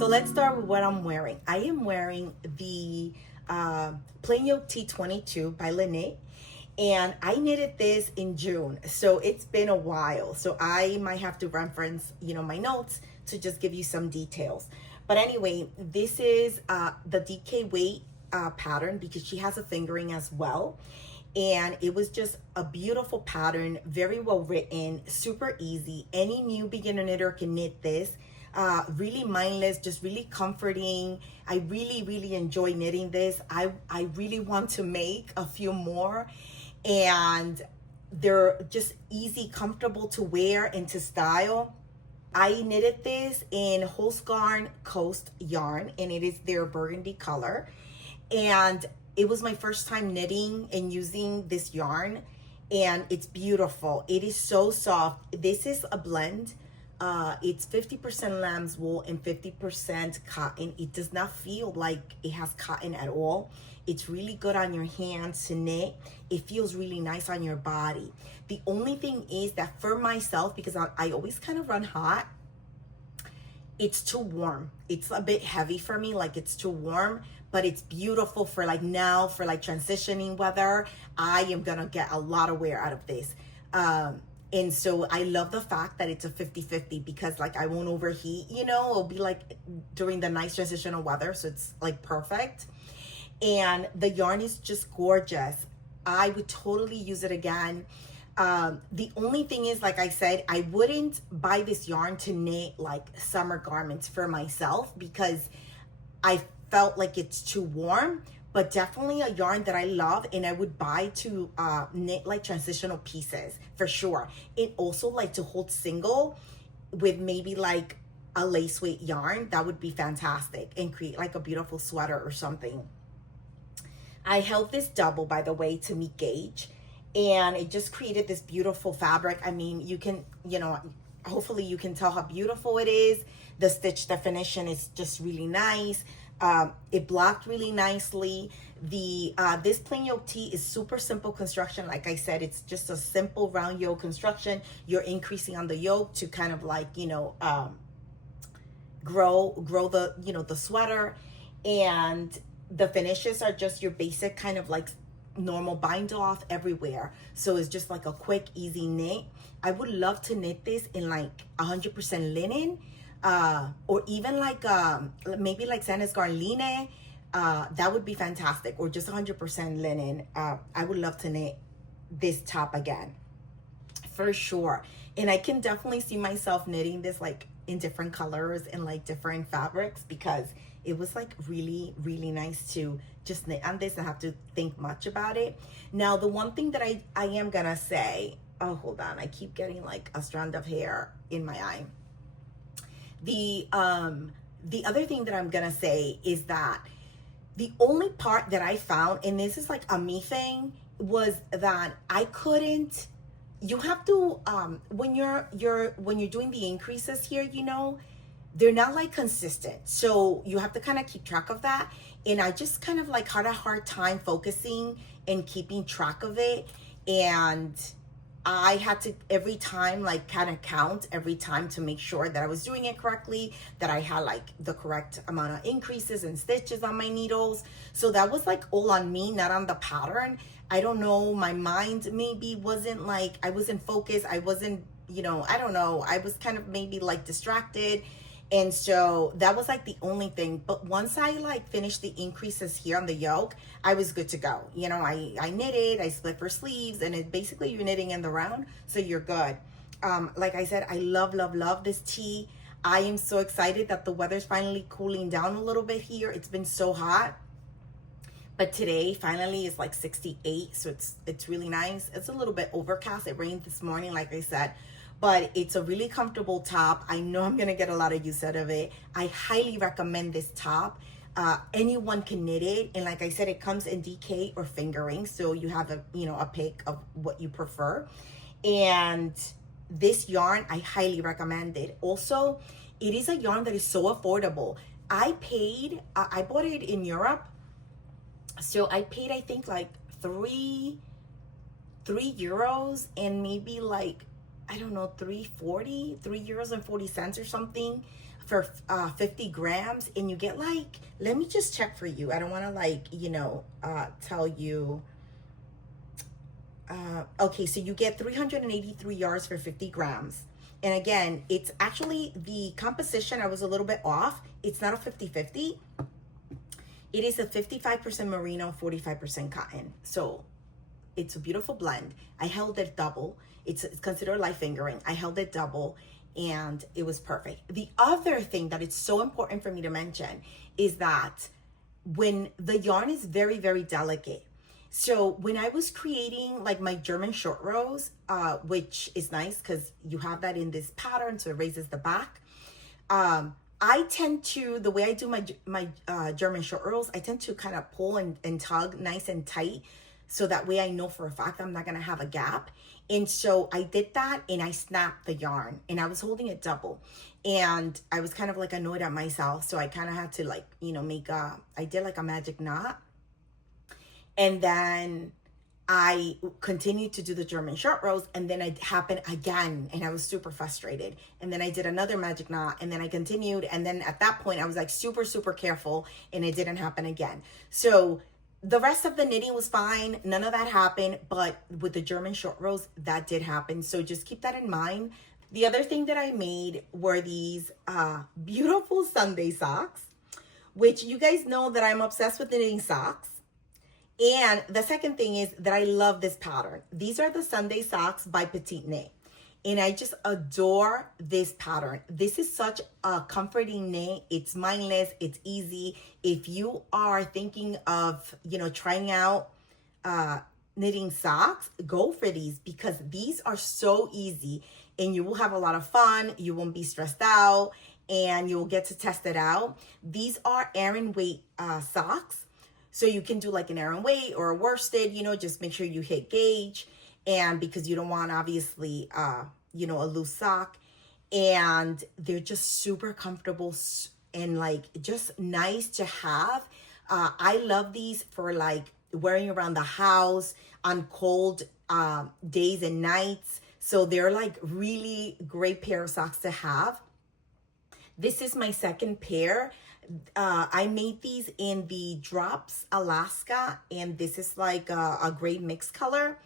So let's start with what I'm wearing. I am wearing the plain yoke T22 by Leknit, and I knitted this in June, so it's been a while. So I might have to reference, my notes to just give you some details. But anyway, this is the DK weight pattern, because she has a fingering as well. And it was just a beautiful pattern, very well written, super easy. Any new beginner knitter can knit this. Really mindless, just really comforting. I really enjoy knitting this. I really want to make a few more, and they're just easy, comfortable to wear and to style. I knitted this in Holst Garn Coast yarn, and it is their burgundy color. And it was my first time knitting and using this yarn, and it's beautiful. It is so soft. This is a blend. It's 50% lamb's wool and 50% cotton. It does not feel like it has cotton at all. It's really good on your hands to knit. It feels really nice on your body. The only thing is that for myself, because I always kind of run hot, it's too warm. It's a bit heavy for me, like it's too warm, but it's beautiful for like now, for like transitioning weather. I am gonna get a lot of wear out of this. And so I love the fact that it's a 50-50, because like I won't overheat, it'll be like during the nice transitional weather. So it's like perfect. And the yarn is just gorgeous. I would totally use it again. The only thing is, like I said, I wouldn't buy this yarn to knit like summer garments for myself, because I felt like it's too warm. But definitely a yarn that I love, and I would buy to knit like transitional pieces for sure. And also like to hold single with maybe like a lace weight yarn. That would be fantastic, and create like a beautiful sweater or something. I held this double, by the way, to meet gauge, and it just created this beautiful fabric. I mean, you can, hopefully you can tell how beautiful it is. The stitch definition is just really nice. It blocked really nicely. This plain yoke tee is super simple construction. Like I said, it's just a simple round yoke construction. You're increasing on the yoke to kind of like, grow the, the sweater. And the finishes are just your basic kind of like normal bind off everywhere. So it's just like a quick, easy knit. I would love to knit this in like 100% linen. Or even like maybe like Santa's Garn Line, that would be fantastic, or just 100% linen. I would love to knit this top again for sure. And I can definitely see myself knitting this like in different colors and like different fabrics, because it was like really nice to just knit on this and have to think much about it. Now the one thing that I am gonna say, oh hold on, I keep getting like a strand of hair in my eye. The other thing that I'm gonna say is that the only part that I found, and this is like a me thing, was that I couldn't. You have to when you're doing the increases here, they're not like consistent, so you have to kind of keep track of that. And I just kind of like had a hard time focusing and keeping track of it, and I had to every time like kind of count every time to make sure that I was doing it correctly, that I had like the correct amount of increases and stitches on my needles. So that was like all on me, not on the pattern. I don't know, my mind maybe wasn't like, I wasn't focused. I wasn't, I don't know. I was kind of maybe like distracted. And so that was like the only thing. But once I like finished the increases here on the yoke, I was good to go. I knitted, I split for sleeves, and it basically you're knitting in the round, so you're good. Like I said, I love this tee. I am so excited that the weather's finally cooling down a little bit here. It's been so hot. But today finally is like 68, so it's really nice. It's a little bit overcast. It rained this morning, like I said. But it's a really comfortable top. I know I'm gonna get a lot of use out of it. I highly recommend this top. Anyone can knit it, and like I said, it comes in DK or fingering, so you have a pick of what you prefer. And this yarn, I highly recommend it. Also, it is a yarn that is so affordable. I bought it in Europe, so I paid I think like €3 and maybe like, I don't know, €3.40 or something. for 50 grams, and you get like, let me just check for you. I don't want to like, you know, tell you. Okay, so you get 383 yards for 50 grams. And again, it's actually the composition, I was a little bit off. It's not a 50-50. It is a 55% merino, 45% cotton. So it's a beautiful blend. I held it double. It's considered light fingering. I held it double and it was perfect. The other thing that it's so important for me to mention is that when the yarn is very, very delicate. So when I was creating like my German short rows, which is nice because you have that in this pattern, so it raises the back. I tend to, the way I do my German short rows, I tend to kind of pull and tug nice and tight. So that way I know for a fact I'm not gonna have a gap. And so I did that and I snapped the yarn and I was holding it double. And I was kind of like annoyed at myself. So I kind of had to like, you know, I did like a magic knot. And then I continued to do the German short rows, and then it happened again and I was super frustrated. And then I did another magic knot and then I continued. And then at that point I was like super, super careful and it didn't happen again. So the rest of the knitting was fine. None of that happened, but with the German short rows, that did happen. So just keep that in mind. The other thing that I made were these beautiful Sunday socks, which you guys know that I'm obsessed with knitting socks. And the second thing is that I love this pattern. These are the Sunday socks by Petite Knit. And I just adore this pattern. This is such a comforting knit. It's mindless, it's easy. If you are thinking of, you know, trying out knitting socks, go for these because these are so easy and you will have a lot of fun. You won't be stressed out and you'll get to test it out. These are Aran weight socks. So you can do like an Aran weight or a worsted, you know, just make sure you hit gauge. And because you don't want obviously, you know, a loose sock, and they're just super comfortable and like just nice to have. I love these for like wearing around the house on cold days and nights. So they're like really great pair of socks to have. This is my second pair. I made these in the Drops Alaska, and this is like a gray mixed color.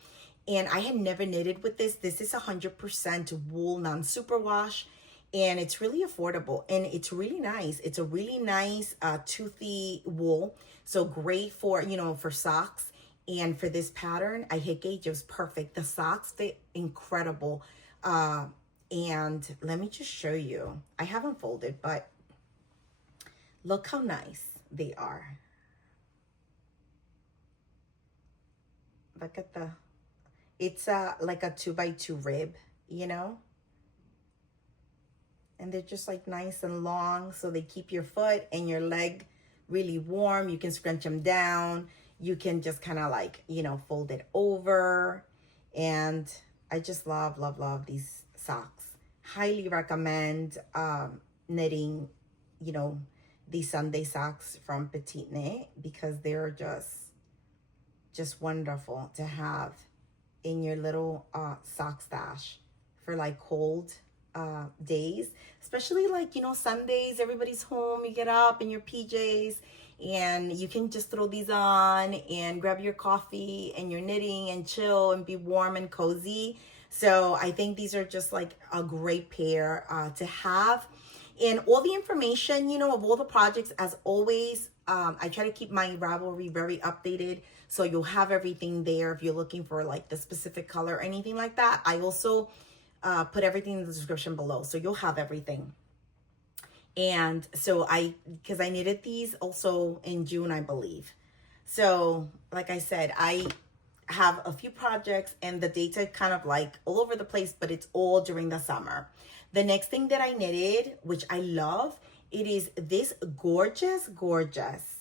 And I had never knitted with this. This is 100% wool, non-superwash, and it's really affordable and it's really nice. It's a really nice toothy wool, so great for, you know, for socks. And for this pattern, I hit gauge. It was perfect. The socks fit incredible. And let me just show you. I haven't folded, but look how nice they are. Look at the, it's like a 2x2 rib, you know? And they're just like nice and long, so they keep your foot and your leg really warm. You can scrunch them down. You can just kind of like, you know, fold it over. And I just love, love, love these socks. Highly recommend knitting, you know, these Sunday socks from Petite Knit because they're just wonderful to have in your little sock stash for like cold days, especially like, you know, Sundays, everybody's home, you get up in your PJs and you can just throw these on and grab your coffee and your knitting and chill and be warm and cozy. So I think these are just like a great pair to have. And all the information, you know, of all the projects, as always, I try to keep my Ravelry very updated. So you'll have everything there if you're looking for like the specific color or anything like that. I also put everything in the description below. So you'll have everything. And so because I knitted these also in June, I believe. So like I said, I have a few projects and the dates are kind of like all over the place, but it's all during the summer. The next thing that I knitted, which I love, it is this gorgeous, gorgeous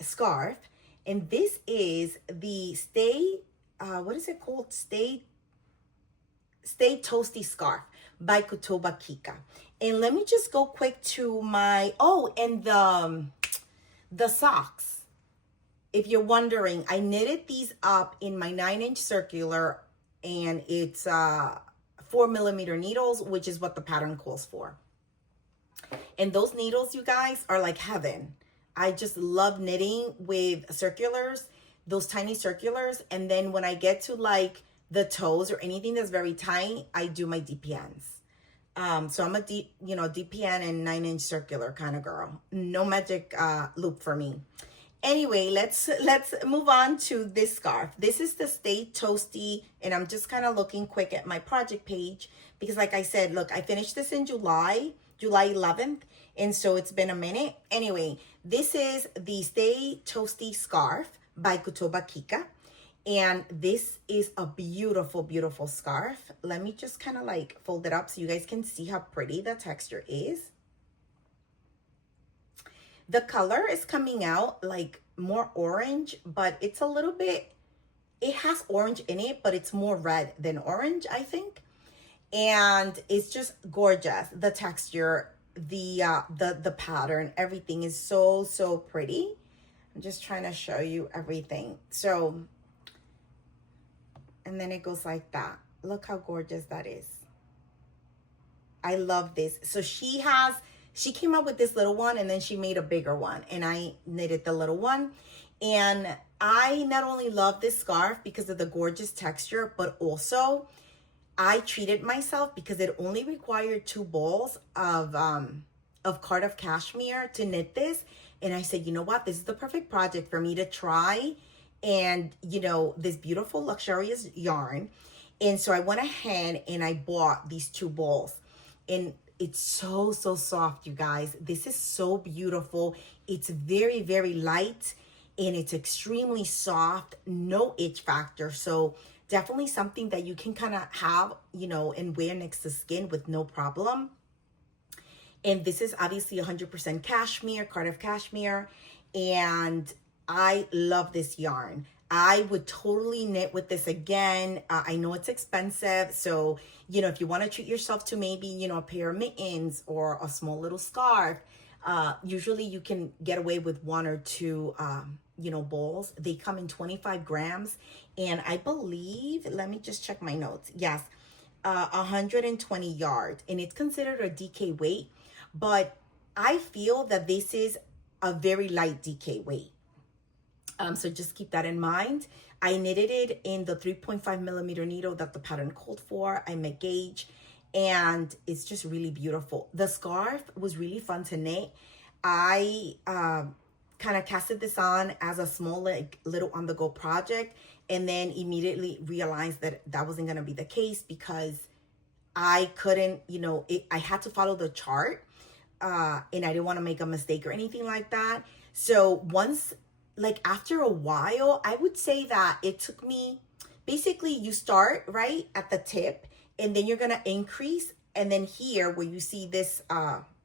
scarf. And this is the what is it called? Stay Toasty scarf by Kotoba Kika. And let me just go quick to my, and the socks. If you're wondering, I knitted these up in my 9-inch circular, and it's 4mm needles, which is what the pattern calls for. And those needles, you guys, are like heaven. I just love knitting with circulars, those tiny circulars. And then when I get to like the toes or anything that's very tight, I do my DPNs. So I'm a DPN and 9-inch circular kind of girl. No magic loop for me. Anyway, let's move on to this scarf. This is the Stay Toasty, and I'm just kind of looking quick at my project page because, like I said, look, I finished this in July 11th, and so it's been a minute. Anyway, this is the Stay Toasty scarf by Kutoba Kika, and this is a beautiful, beautiful scarf. Let me just kind of like fold it up so you guys can see how pretty the texture is. The color is coming out like more orange, but it's a little bit, it has orange in it, but it's more red than orange, I think. And it's just gorgeous. The texture, the pattern, everything is so, so pretty. I'm just trying to show you everything. So, and then it goes like that. Look how gorgeous that is. I love this. So she came up with this little one, and then she made a bigger one, and I knitted the little one. And I not only love this scarf because of the gorgeous texture, but also I treated myself because it only required 2 balls of Cardiff cashmere to knit this. And I said, you know what? This is the perfect project for me to try. And, you know, this beautiful luxurious yarn. And so I went ahead and I bought these 2 balls. And it's so, so soft, you guys. This is so beautiful. It's very, very light. And it's extremely soft. No itch factor. So definitely something that you can kind of have, you know, and wear next to skin with no problem. And this is obviously 100% cashmere, Cardiff cashmere. And I love this yarn. I would totally knit with this again. I know it's expensive. So, you know, if you want to treat yourself to maybe, you know, a pair of mittens or a small little scarf, usually you can get away with 1 or 2, you know, balls. They come in 25 grams. And I believe, let me just check my notes. Yes, 120 yards. And it's considered a DK weight. But I feel that this is a very light DK weight. So just keep that in mind. I knitted it in the 3.5 millimeter needle that the pattern called for. I met gauge, and it's just really beautiful. The scarf was really fun to knit. I kind of casted this on as a small, like, little on-the-go project, and then immediately realized that that wasn't going to be the case because I couldn't, you know, I had to follow the chart, and I didn't want to make a mistake or anything like that. So once, like, after a while, I would say that it took me, basically you start right at the tip, and then you're going to increase. And then here where you see this,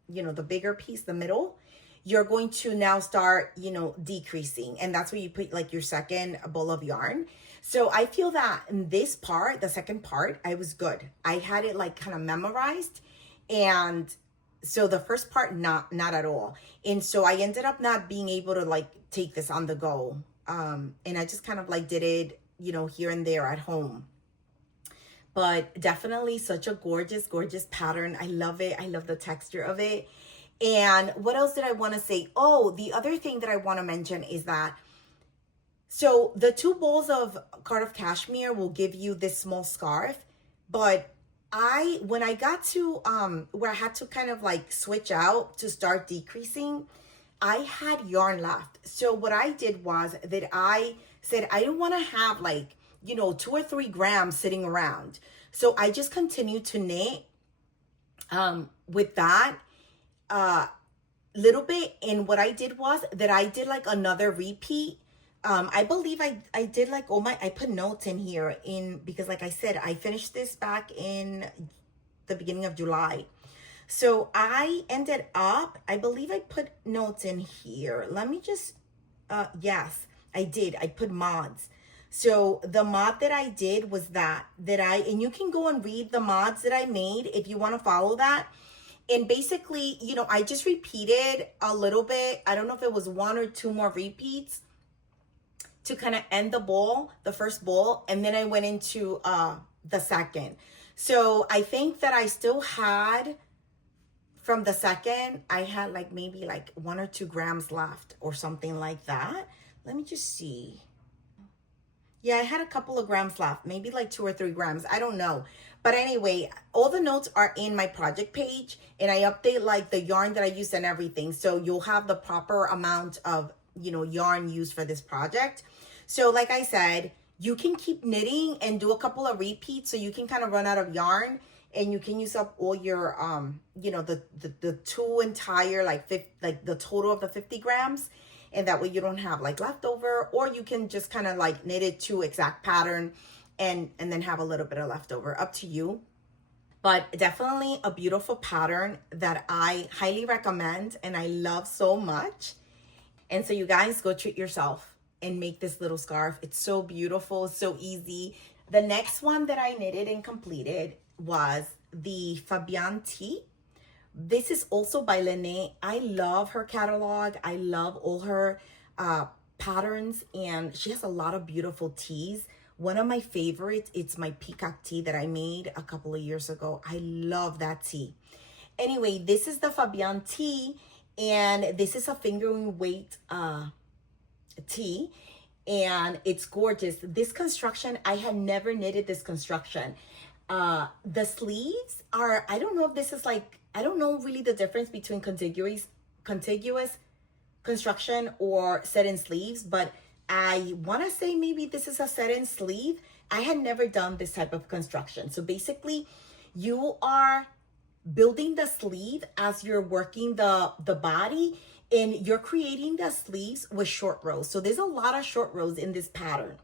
you know, the bigger piece, the middle, you're going to now start, you know, decreasing. And that's where you put like your second ball of yarn. So I feel that in this part, the second part, I was good. I had it like kind of memorized. And so the first part, not at all. And so I ended up not being able to like take this on the go. And I just kind of like did it, you know, here and there at home. But definitely such a gorgeous, gorgeous pattern. I love it. I love the texture of it. And what else did I want to say? Oh, the other thing that I want to mention is that, so the 2 balls of Cardiff cashmere will give you this small scarf. But when I got to where I had to kind of like switch out to start decreasing, I had yarn left. So what I did was that I said I didn't want to have like, you know, 2 or 3 grams sitting around. So I just continued to knit with that little bit. And what I did was that I did like another repeat. I believe I did like I put notes in here because like I said, I finished this back in the beginning of July. So I ended up, I believe I put notes in here. Let me just, yes, I did. I put mods. So the mod that I did was and you can go and read the mods that I made if you want to follow that. And basically, you know, I just repeated a little bit. I don't know if it was 1 or 2 more repeats to kind of end the first ball. And then I went into the second. So I think that I still had, from the second, I had like maybe like 1 or 2 grams left or something like that. Let me just see. Yeah, I had a couple of grams left, maybe like 2 or 3 grams. I don't know. But anyway, all the notes are in my project page, and I update like the yarn that I use and everything. So you'll have the proper amount of, you know, yarn used for this project. So like I said, you can keep knitting and do a couple of repeats so you can kind of run out of yarn, and you can use up all your, you know, the two entire, like the total of the 50 grams. And that way you don't have like leftover, or you can just kind of like knit it to exact pattern and then have a little bit of leftover, up to you. But definitely a beautiful pattern that I highly recommend and I love so much. And so you guys go treat yourself and make this little scarf. It's so beautiful, so easy. The next one that I knitted and completed was the Fabienne Tee. This is also by Leknit. I love her catalog. I love all her patterns, and she has a lot of beautiful tees. One of my favorites, it's my peacock tee that I made a couple of years ago. I love that tee. Anyway, this is the Fabienne Tee, and this is a fingering weight tee, and it's gorgeous. This construction, I had never knitted this construction. The sleeves are, I don't know if this is like, I don't know really the difference between contiguous construction or set-in sleeves, but I want to say maybe this is a set-in sleeve. I had never done this type of construction. So basically, you are building the sleeve as you're working the body, and you're creating the sleeves with short rows. So there's a lot of short rows in this pattern.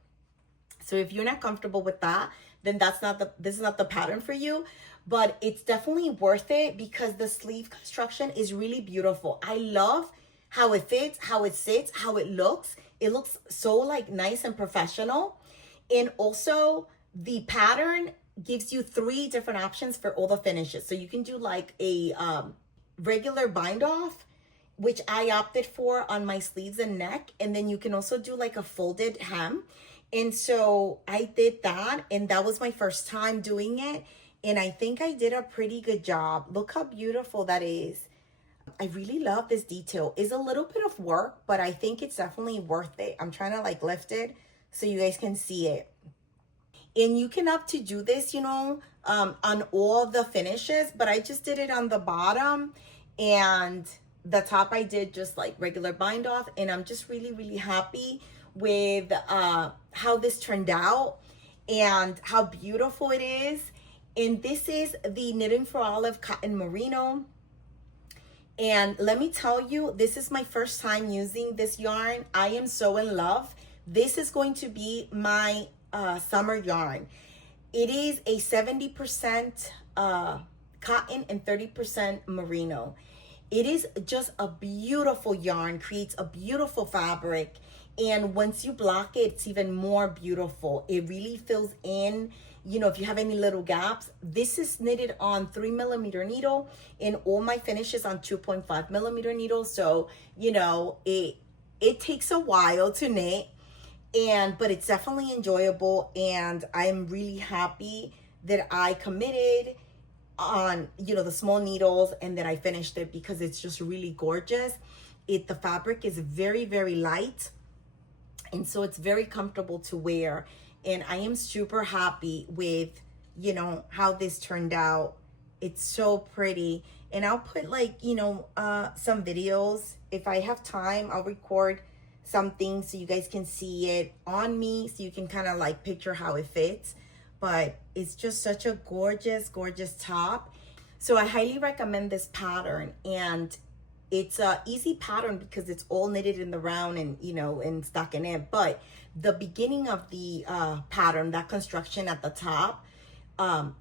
So if you're not comfortable with that, then this is not the pattern for you. But it's definitely worth it because the sleeve construction is really beautiful. I love how it fits, how it sits, how it looks. It looks so like nice and professional. And also the pattern gives you 3 different options for all the finishes. So you can do like a regular bind off, which I opted for on my sleeves and neck. And then you can also do like a folded hem. And so I did that, and that was my first time doing it. And I think I did a pretty good job. Look how beautiful that is. I really love this detail. It's a little bit of work, but I think it's definitely worth it. I'm trying to like lift it so you guys can see it. And you can opt to do this, you know, on all the finishes, but I just did it on the bottom, and the top I did just like regular bind off. And I'm just really, really happy with how this turned out and how beautiful it is. And this is the Knitting for Olive Cotton Merino. And let me tell you, this is my first time using this yarn. I am so in love. This is going to be my summer yarn. It is a 70% cotton and 30% merino. It is just a beautiful yarn, creates a beautiful fabric. And once you block it, it's even more beautiful. It really fills in, you know, if you have any little gaps. This is knitted on 3mm needle, and all my finishes on 2.5mm needle. So, you know, it takes a while to knit, but it's definitely enjoyable. And I'm really happy that I committed on, you know, the small needles and that I finished it, because it's just really gorgeous. The fabric is very, very light. And so it's very comfortable to wear. And I am super happy with, you know, how this turned out. It's so pretty. And I'll put like, you know, some videos. If I have time, I'll record something so you guys can see it on me, so you can kind of like picture how it fits. But it's just such a gorgeous, gorgeous top. So I highly recommend this pattern. And it's a easy pattern because it's all knitted in the round and, you know, and stockinette. But the beginning of the pattern, that construction at the top,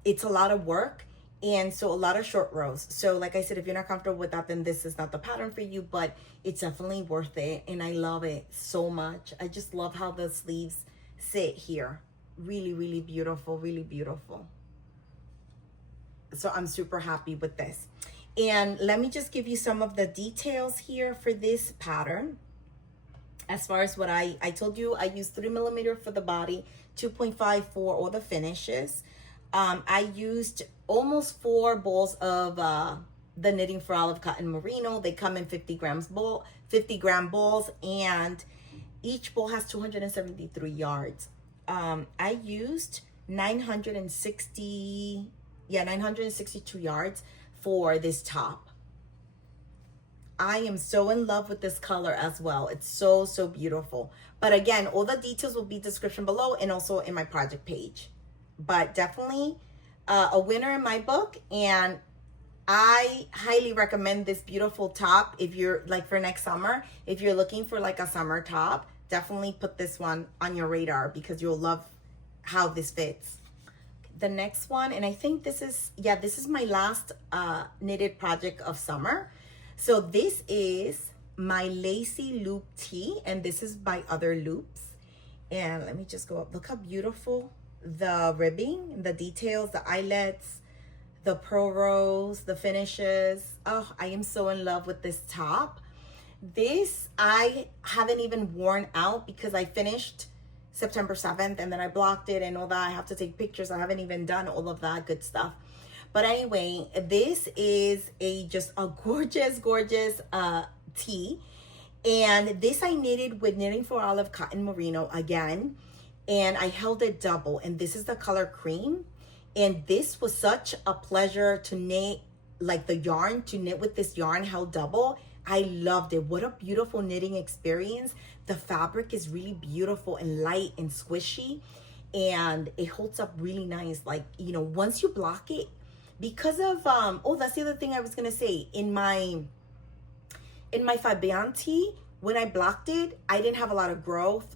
it's a lot of work. And so a lot of short rows. So like I said, if you're not comfortable with that, then this is not the pattern for you, but it's definitely worth it. And I love it so much. I just love how the sleeves sit here. Really, really beautiful, really beautiful. So I'm super happy with this. And let me just give you some of the details here for this pattern. As far as what I told you, I used 3mm for the body, 2.5 for all the finishes. I used almost 4 balls of the Knitting for Olive Cotton Merino. They come in 50 gram balls, and each ball has 273 yards. I used 962 yards for this top. I am so in love with this color as well. It's so, so beautiful. But again, all the details will be description below and also in my project page. But definitely a winner in my book, and I highly recommend this beautiful top if you're like for next summer. If you're looking for like a summer top, definitely put this one on your radar because you'll love how this fits. The next one, and I think this is my last knitted project of summer. So this is my lacy loop tee, and this is by Other Loops. And let me just go up. Look how beautiful the ribbing, the details, the eyelets, the pearl rows, the finishes. Oh, I am so in love with this top. This I haven't even worn out because I finished September 7th and then I blocked it and all that. I have to take pictures. I haven't even done all of that good stuff. But anyway, this is just a gorgeous, gorgeous tee. And this I knitted with Knitting for Olive Cotton Merino again. And I held it double. And this is the color cream. And this was such a pleasure to knit, like the yarn, to knit with this yarn held double. I loved it. What a beautiful knitting experience. The fabric is really beautiful and light and squishy. And it holds up really nice. Like, you know, once you block it, because of oh, that's the other thing I was gonna say. In my Fabienne Tee, when I blocked it, I didn't have a lot of growth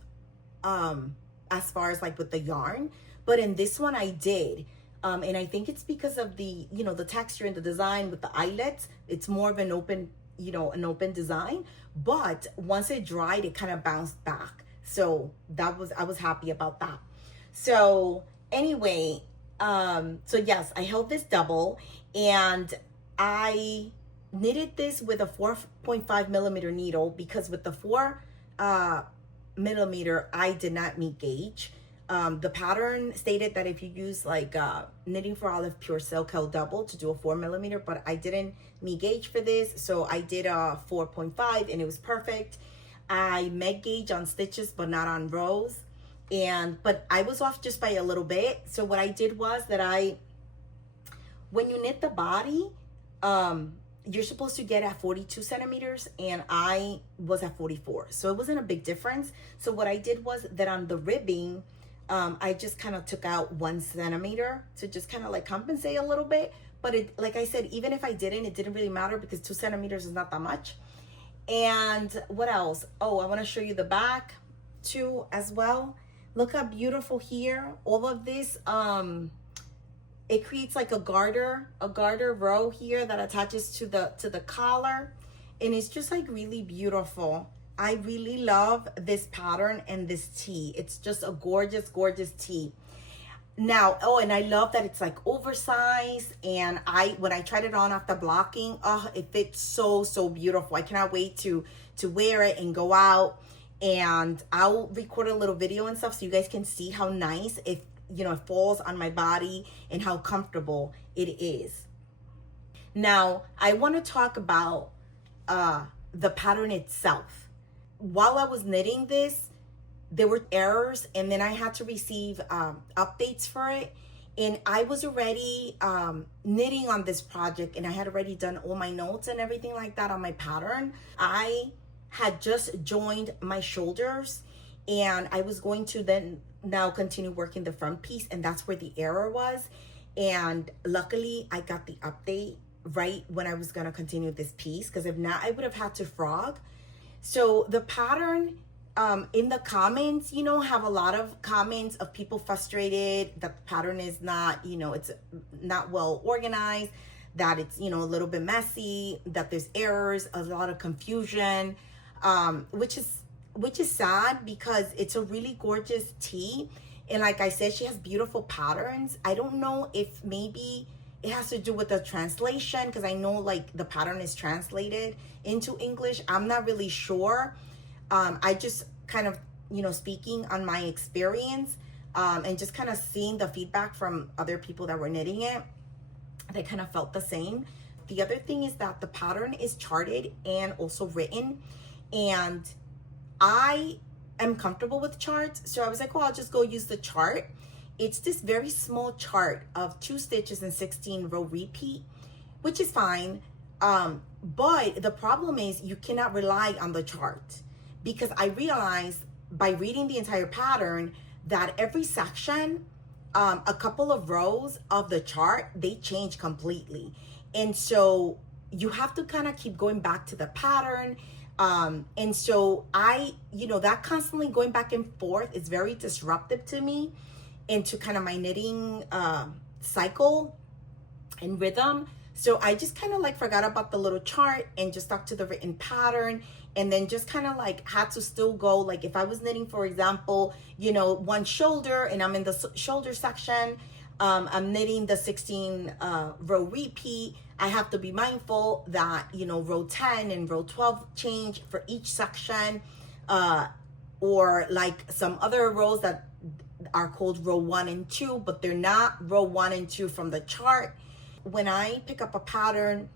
as far as like with the yarn, but in this one I did. And I think it's because of the, you know, the texture and the design with the eyelets. It's more of an open, you know, an open design, but once it dried, it kind of bounced back. So I was happy about that. So anyway, so yes, I held this double, and I knitted this with a 4.5 millimeter needle because with the 4 millimeter, I did not meet gauge. The pattern stated that if you use like Knitting for Olive Pure Silk held double to do a 4 millimeter, but I didn't meet gauge for this, so I did a 4.5 and it was perfect. I met gauge on stitches but not on rows, but I was off just by a little bit. So what I did was that when you knit the body, you're supposed to get at 42 centimeters and I was at 44, so it wasn't a big difference. So what I did was that on the ribbing, I just kind of took out 1 centimeter to just kind of like compensate a little bit. But it, like I said, even if I didn't, it didn't really matter because 2 centimeters is not that much. And what else? Oh, I want to show you the back too as well. Look how beautiful here. All of this, it creates like a garter row here that attaches to the collar, and it's just like really beautiful. I really love this pattern and this tee. It's just a gorgeous, gorgeous tee. Now, oh, and I love that it's like oversized, and when I tried it on after blocking, oh, it fits so, so beautiful. I cannot wait to wear it and go out, and I'll record a little video and stuff so you guys can see how nice it, you know, it falls on my body and how comfortable it is. Now, I want to talk about the pattern itself. While I was knitting this, there were errors, and then I had to receive updates for it. And I was already knitting on this project, and I had already done all my notes and everything like that on my pattern. I had just joined my shoulders, and I was going to then now continue working the front piece, and that's where the error was. And luckily I got the update right when I was gonna continue this piece, because if not, I would have had to frog. So the pattern, in the comments, you know, have a lot of comments of people frustrated that the pattern is not, you know, it's not well organized, that it's, you know, a little bit messy, that there's errors, a lot of confusion, which is sad because it's a really gorgeous tee. And like I said, she has beautiful patterns. I don't know if maybe it has to do with the translation, because I know like the pattern is translated into English. I'm not really sure. I just kind of, you know, speaking on my experience and just kind of seeing the feedback from other people that were knitting it, they kind of felt the same. the other thing is that the pattern is charted and also written, and I am comfortable with charts. So I was like, well, I'll just go use the chart. It's this very small chart of 2 stitches and 16 row repeat, which is fine. But the problem is you cannot rely on the chart, because I realized by reading the entire pattern that every section, a couple of rows of the chart, they change completely. And so you have to kind of keep going back to the pattern. And so that constantly going back and forth is very disruptive to me into kind of my knitting cycle and rhythm. So I just kind of like forgot about the little chart and just stuck to the written pattern, and then just kind of like had to still go, like if I was knitting, for example, one shoulder and I'm in the shoulder section, I'm knitting the 16 row repeat. I have to be mindful that, row 10 and row 12 change for each section, or like some other rows that are called row 1 and 2, but they're not row 1 and 2 from the chart. When I pick up a pattern,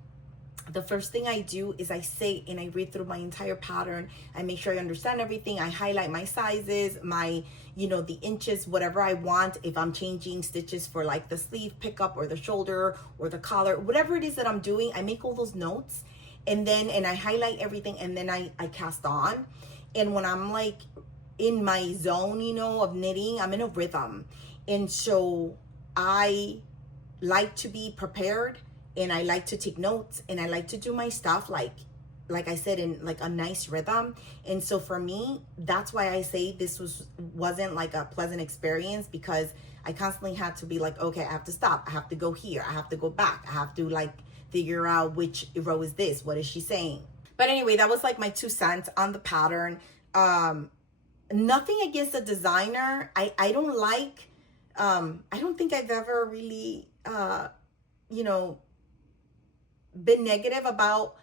the first thing I do is I sit and I read through my entire pattern. I make sure I understand everything. I highlight my sizes, my, the inches, whatever I want. If I'm changing stitches for like the sleeve pickup or the shoulder or the collar, whatever it is that I'm doing, I make all those notes, and I highlight everything, and then I cast on. And when I'm like in my zone, of knitting, I'm in a rhythm. And so I like to be prepared, and I like to take notes, and I like to do my stuff like I said, in like a nice rhythm. And so for me, that's why I say this wasn't like a pleasant experience, because I constantly had to be like, okay, I have to stop, I have to go here, I have to go back, I have to like figure out which row is this, what is she saying. But anyway, that was like my 2 cents on the pattern. Nothing against the designer. I don't like, I don't think I've ever really been negative about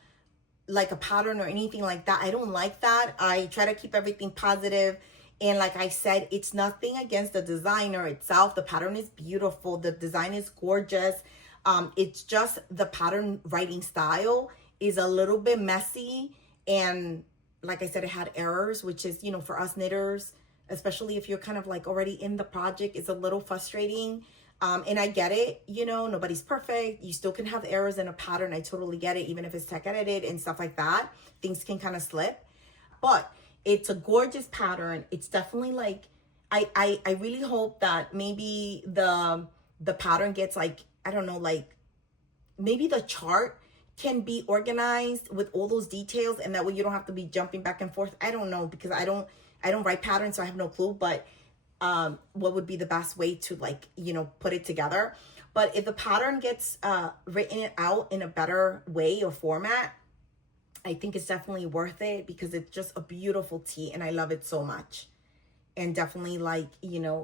like a pattern or anything like that. I don't like that. I try to keep everything positive. And like I said, it's nothing against the designer itself. The pattern is beautiful. The design is gorgeous. It's just the pattern writing style is a little bit messy. And like I said, it had errors, which is, for us knitters, especially if you're kind of like already in the project, it's a little frustrating. And I get it, nobody's perfect. You still can have errors in a pattern. I totally get it. Even if it's tech edited and stuff like that, things can kind of slip. But it's a gorgeous pattern. It's definitely like, I really hope that maybe the pattern gets like, I don't know, like maybe the chart can be organized with all those details, and that way you don't have to be jumping back and forth. I don't know, because I don't write patterns, so I have no clue, but what would be the best way to like, put it together. But if the pattern gets written out in a better way or format, I think it's definitely worth it, because it's just a beautiful tee and I love it so much. And definitely like,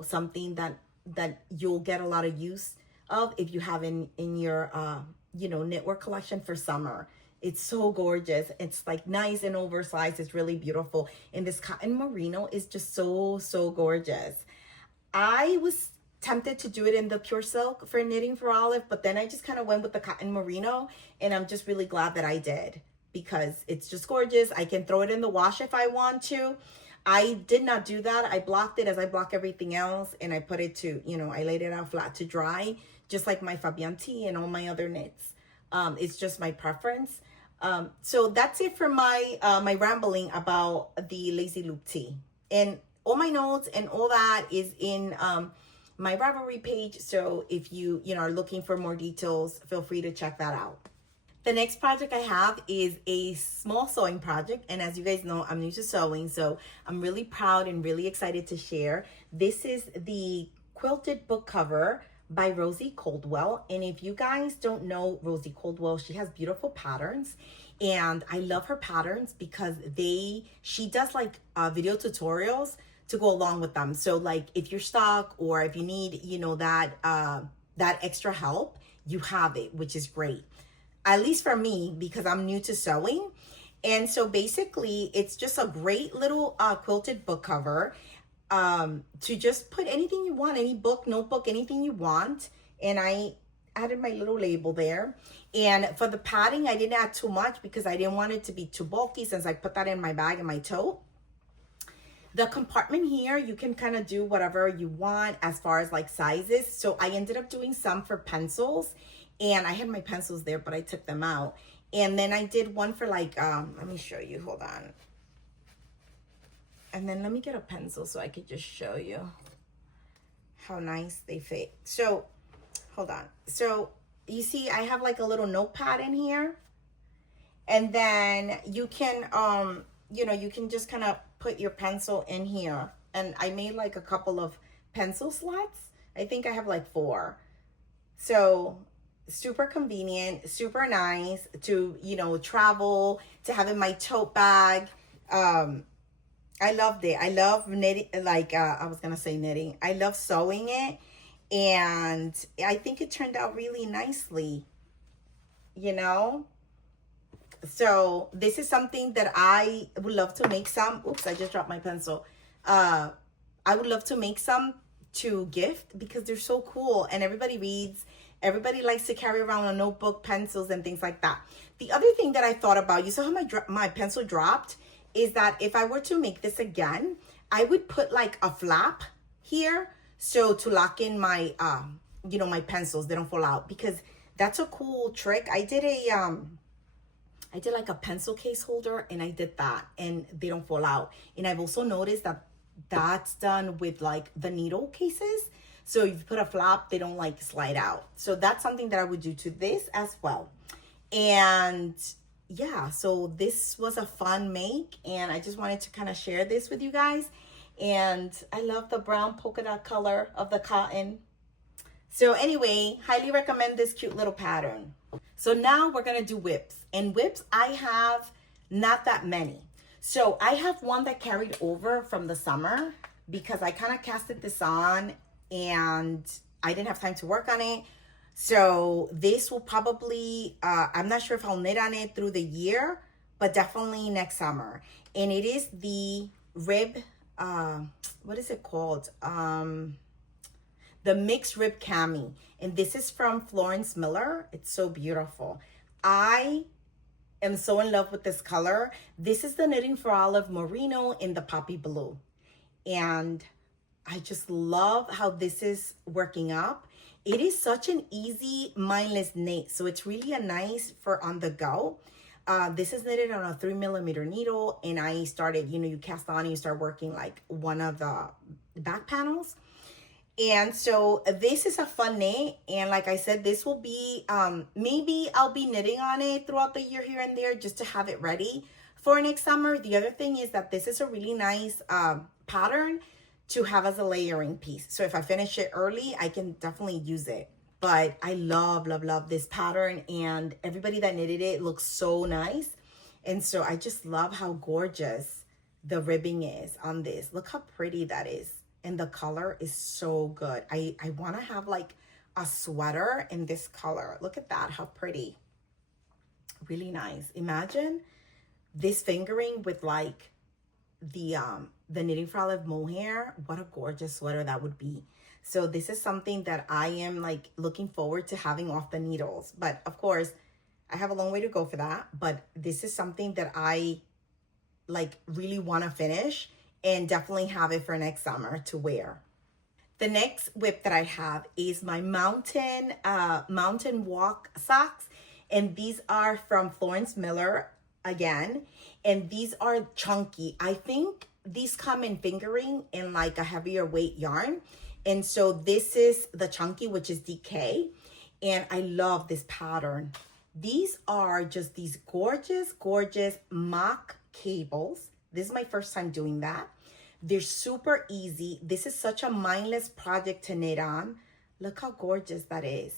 something that you'll get a lot of use of if you have in your, knitwear collection for summer. It's so gorgeous. It's like nice and oversized. It's really beautiful. And this cotton merino is just so, so gorgeous. I was tempted to do it in the pure silk for knitting for Olive, but then I just kind of went with the cotton merino, and I'm just really glad that I did, because it's just gorgeous. I can throw it in the wash if I want to. I did not do that. I blocked it as I block everything else, and I put it to, I laid it out flat to dry, just like my Fabienne Tee and all my other knits. It's just my preference. So that's it for my my rambling about the Lazy Loop tee. And all my notes and all that is in my Ravelry page. So if you are looking for more details, feel free to check that out. The next project I have is a small sewing project. And as you guys know, I'm new to sewing, so I'm really proud and really excited to share. This is the quilted book cover by Rosie Coldwell. And if you guys don't know Rosie Coldwell, she has beautiful patterns. And I love her patterns because she does like video tutorials to go along with them. So like if you're stuck, or if you need, that extra help, you have it, which is great. At least for me, because I'm new to sewing. And so basically it's just a great little quilted book cover to just put anything you want, any book, notebook, anything you want. And I added my little label there. And for the padding, I didn't add too much because I didn't want it to be too bulky since I put that in my bag in my tote. The compartment here, you can kind of do whatever you want as far as like sizes. So I ended up doing some for pencils, and I had my pencils there, but I took them out. And then I did one for like, let me show you, hold on. And then let me get a pencil so I could just show you how nice they fit. So hold on. So you see, I have like a little notepad in here, and then you can, you know, you can just kind of put your pencil in here. And I made like a couple of pencil slots. I think I have like 4. So super convenient, super nice to, you know, travel, to have in my tote bag. I loved it. I love knitting, like, I was gonna say knitting. I love sewing it, and I think it turned out really nicely, you know? So this is something that I would love to make some. Oops, I just dropped my pencil. I would love to make some to gift because they're so cool, and everybody reads. Everybody likes to carry around a notebook, pencils, and things like that. The other thing that I thought about, you saw how my pencil dropped, is that if I were to make this again, I would put like a flap here, so to lock in my, you know, my pencils, they don't fall out, because that's a cool trick. I did like a pencil case holder, and I did that, and they don't fall out. And I've also noticed that that's done with like the needle cases. So if you put a flap, they don't like slide out. So that's something that I would do to this as well. And yeah, so this was a fun make, and I just wanted to kind of share this with you guys. And I love the brown polka dot color of the cotton. So anyway, highly recommend this cute little pattern. So now we're gonna do whips. And whips, I have not that many. So I have one that carried over from the summer because I kind of casted this on and I didn't have time to work on it. So this will probably, I'm not sure if I'll knit on it through the year, but definitely next summer. And it is the rib, what is it called? The mixed rib cami. And this is from Florence Miller. It's so beautiful. I am so in love with this color. This is the Knitting for Olive Merino in the poppy blue. And I just love how this is working up. It is such an easy, mindless knit. So it's really a nice for on the go. This is knitted on a 3mm needle. And I started, you know, you cast on and you start working like one of the back panels. And so this is a fun knit. And like I said, this will be, maybe I'll be knitting on it throughout the year here and there just to have it ready for next summer. The other thing is that this is a really nice pattern to have as a layering piece. So if I finish it early, I can definitely use it. But I love, love, love this pattern, and everybody that knitted it looks so nice. And so I just love how gorgeous the ribbing is on this. Look how pretty that is. And the color is so good. I want to have like a sweater in this color. Look at that, how pretty. Really nice. Imagine this fingering with like the Knitting for Olive mohair. What a gorgeous sweater that would be. So this is something that I am like looking forward to having off the needles. But of course, I have a long way to go for that. But this is something that I like really want to finish and definitely have it for next summer to wear. The next whip that I have is my mountain walk socks. And these are from Florence Miller again. And these are chunky. I think these come in fingering in like a heavier weight yarn. And so this is the chunky, which is DK. And I love this pattern. These are just these gorgeous, gorgeous mock cables. This is my first time doing that. They're super easy. This is such a mindless project to knit on. Look how gorgeous that is.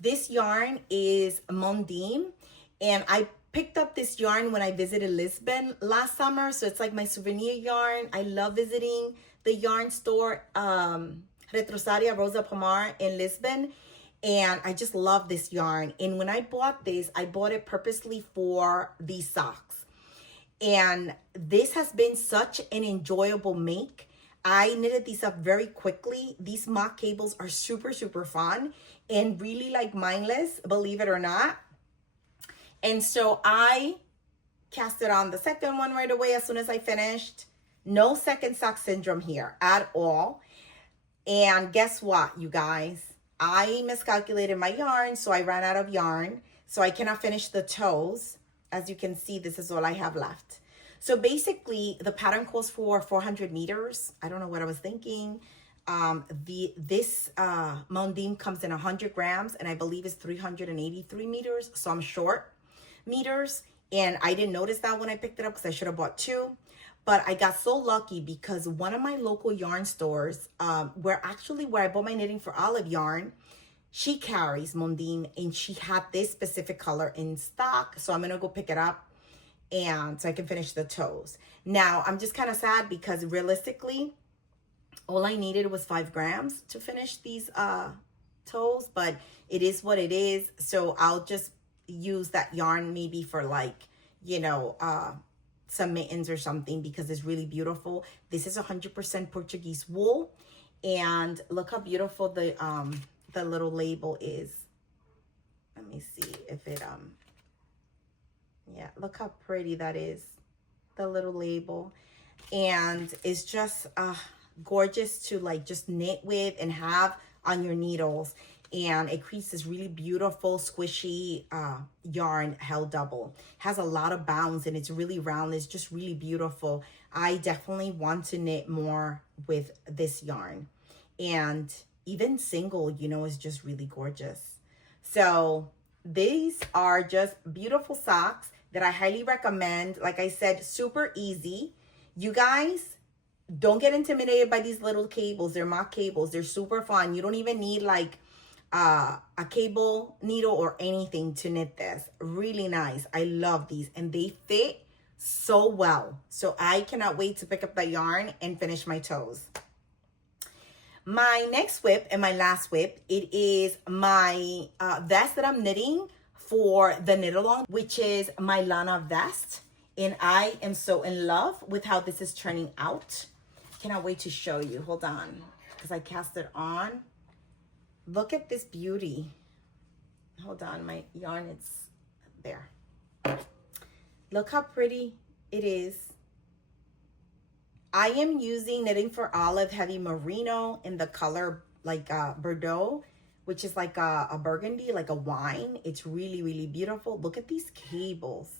This yarn is Mondim. And I picked up this yarn when I visited Lisbon last summer. So it's like my souvenir yarn. I love visiting the yarn store, Retrosaria Rosa Pomar in Lisbon. And I just love this yarn. And when I bought this, I bought it purposely for these socks. And this has been such an enjoyable make. I knitted these up very quickly. These mock cables are super, super fun and really like mindless, believe it or not. And so I casted on the second one right away as soon as I finished. No second sock syndrome here at all. And guess what, you guys? I miscalculated my yarn, so I ran out of yarn. So I cannot finish the toes. As you can see, this is all I have left. So basically, the pattern calls for 400 meters. I don't know what I was thinking. This Mondim comes in 100 grams, and I believe it's 383 meters. So I'm short meters, and I didn't notice that when I picked it up because I should have bought two. But I got so lucky because one of my local yarn stores, where I bought my Knitting for Olive yarn, she carries Mondim, and she had this specific color in stock. So I'm gonna go pick it up, and so I can finish the toes. Now, I'm just kind of sad because realistically, all I needed was 5 grams to finish these toes, but it is what it is. So I'll just use that yarn maybe for like, you know, some mittens or something because it's really beautiful. This is 100% Portuguese wool, and look how beautiful the little label is. Let me see if it yeah, look how pretty that is, the little label. And it's just gorgeous to like just knit with and have on your needles. And it creates this really beautiful squishy yarn held double. Has a lot of bounce and it's really round. It's just really beautiful. I definitely want to knit more with this yarn, and even single, you know, is just really gorgeous. So these are just beautiful socks that I highly recommend. Like I said, super easy. You guys, don't get intimidated by these little cables. They're mock cables. They're super fun. You don't even need like a cable needle or anything to knit this. Really nice. I love these, and they fit so well. So I cannot wait to pick up the yarn and finish my toes. My next whip and my last whip, it is my vest that I'm knitting for the knit along, which is my Lana vest. And I am so in love with how this is turning out. Cannot wait to show you. Hold on, because I cast it on. Look at this beauty. Hold on, my yarn is there. Look how pretty it is. I am using Knitting for Olive Heavy Merino in the color like Bordeaux, which is like a burgundy, like a wine. It's really, really beautiful. Look at these cables.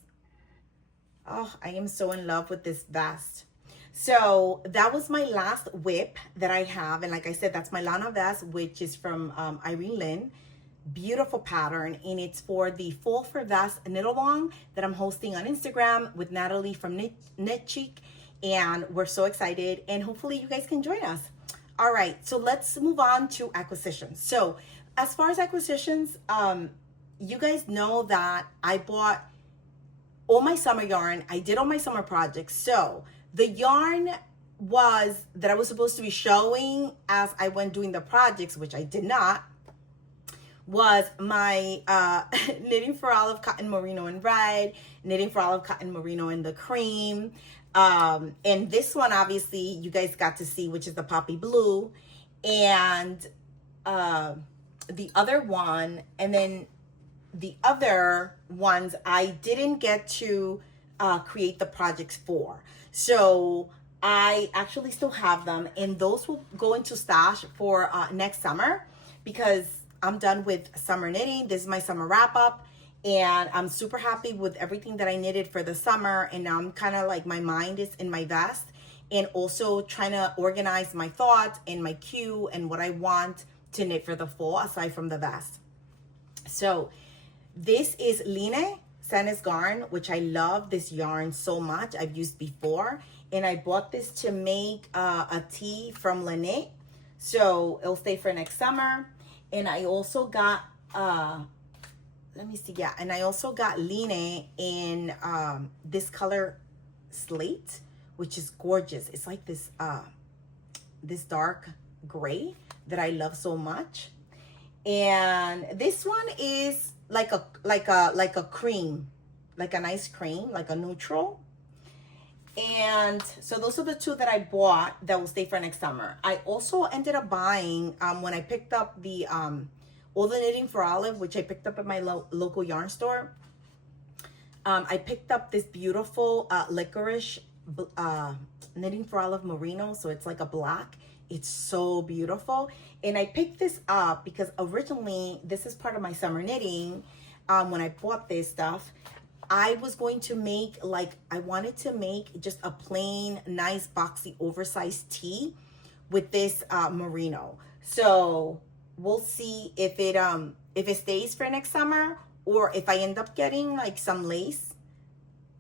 Oh, I am so in love with this vest. So that was my last whip that I have. And like I said, that's my Lana vest, which is from Irene Lynn. Beautiful pattern. And it's for the Fall for Vest knit along that I'm hosting on Instagram with Natalie from Knit Cheek. And we're so excited. And hopefully you guys can join us. All right, so let's move on to acquisitions. So as far as acquisitions, you guys know that I bought all my summer yarn. I did all my summer projects. So the yarn that I was supposed to be showing as I went doing the projects, which I did not, was my Knitting for Olive Cotton Merino in red, Knitting for Olive Cotton Merino in the cream. And this one, obviously, you guys got to see, which is the poppy blue. And the other one, and then the other ones I didn't get to create the projects for. So I actually still have them, and those will go into stash for next summer because I'm done with summer knitting. This is my summer wrap up, and I'm super happy with everything that I knitted for the summer. And now I'm kind of like, my mind is in my vest, and also trying to organize my thoughts and my queue and what I want to knit for the fall aside from the vest. So this is Line Sanis Garn, which I love this yarn so much. I've used before, and I bought this to make a tee from Leknit, so it'll stay for next summer. And I also got let me see, yeah, and I also got Line in this color slate, which is gorgeous. It's like this this dark gray that I love so much. And this one is like a cream, like a nice cream, like a neutral. And so those are the two that I bought that will stay for next summer. I also ended up buying, when I picked up the all the knitting for Olive, which I picked up at my local yarn store. I picked up this beautiful licorice knitting for Olive merino. So it's like a black. It's so beautiful. And I picked this up because originally this is part of my summer knitting. When I bought this stuff, I was going to make, like, I wanted to make just a plain, nice, boxy, oversized tee with this merino. So we'll see if it stays for next summer, or if I end up getting like some lace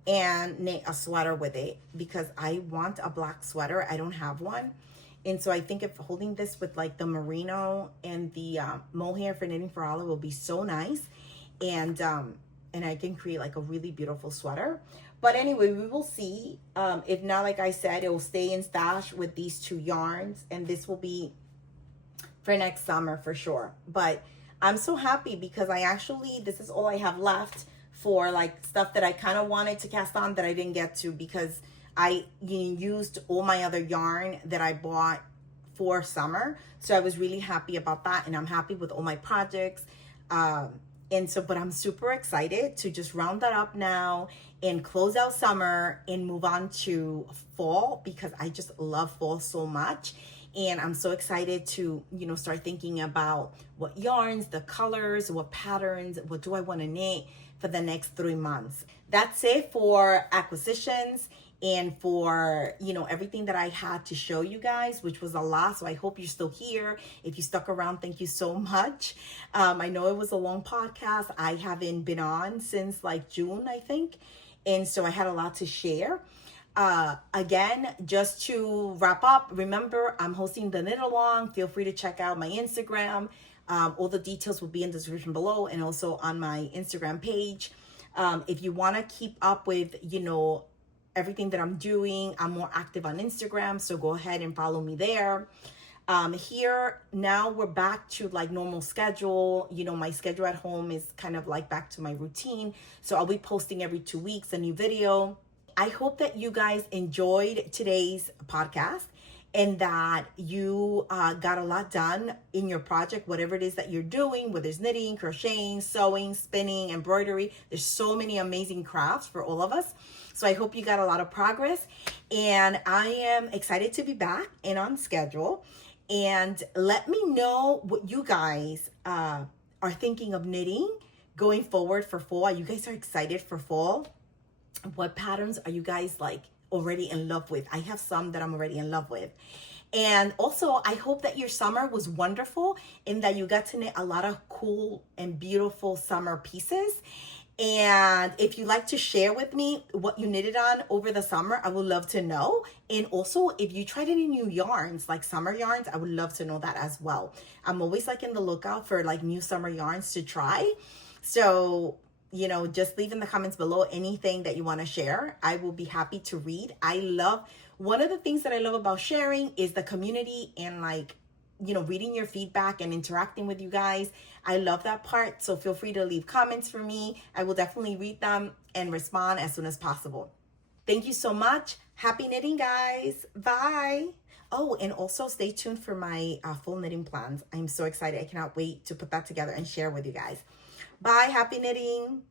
and knit a sweater with it, because I want a black sweater. I don't have one. And so I think if holding this with like the merino and the mohair for knitting for Olive will be so nice. And I can create like a really beautiful sweater. But anyway, we will see. If not, like I said, it will stay in stash with these two yarns, and this will be for next summer for sure. But I'm so happy because this is all I have left for like stuff that I kind of wanted to cast on that I didn't get to, because I used all my other yarn that I bought for summer. So I was really happy about that, and I'm happy with all my projects. And so, but I'm super excited to just round that up now and close out summer and move on to fall, because I just love fall so much. And I'm so excited to, start thinking about what yarns, the colors, what patterns, what do I want to knit for the next 3 months. That's it for acquisitions and for, everything that I had to show you guys, which was a lot. So I hope you're still here. If you stuck around, thank you so much. I know it was a long podcast. I haven't been on since like June, I think. And so I had a lot to share. Again, just to wrap up, remember, I'm hosting the knit along. Feel free to check out my Instagram. All the details will be in the description below, and also on my Instagram page. If you want to keep up with, everything that I'm doing, I'm more active on Instagram, so go ahead and follow me there. Here now we're back to like normal schedule. My schedule at home is kind of like back to my routine, so I'll be posting every 2 weeks a new video. I hope that you guys enjoyed today's podcast and that you got a lot done in your project, whatever it is that you're doing, whether it's knitting, crocheting, sewing, spinning, embroidery. There's so many amazing crafts for all of us. So I hope you got a lot of progress, and I am excited to be back and on schedule. And let me know what you guys are thinking of knitting going forward for fall. You guys are excited for fall? What patterns are you guys like already in love with? I have some that I'm already in love with. And also, I hope that your summer was wonderful and that you got to knit a lot of cool and beautiful summer pieces. And if you'd like to share with me what you knitted on over the summer, I would love to know. And also, if you tried any new yarns, like summer yarns, I would love to know that as well. I'm always like in the lookout for like new summer yarns to try. So, just leave in the comments below anything that you want to share. I will be happy to read. One of the things that I love about sharing is the community and like, reading your feedback and interacting with you guys. I love that part. So feel free to leave comments for me. I will definitely read them and respond as soon as possible. Thank you so much. Happy knitting, guys. Bye. Oh, and also stay tuned for my full knitting plans. I'm so excited. I cannot wait to put that together and share with you guys. Bye. Happy knitting.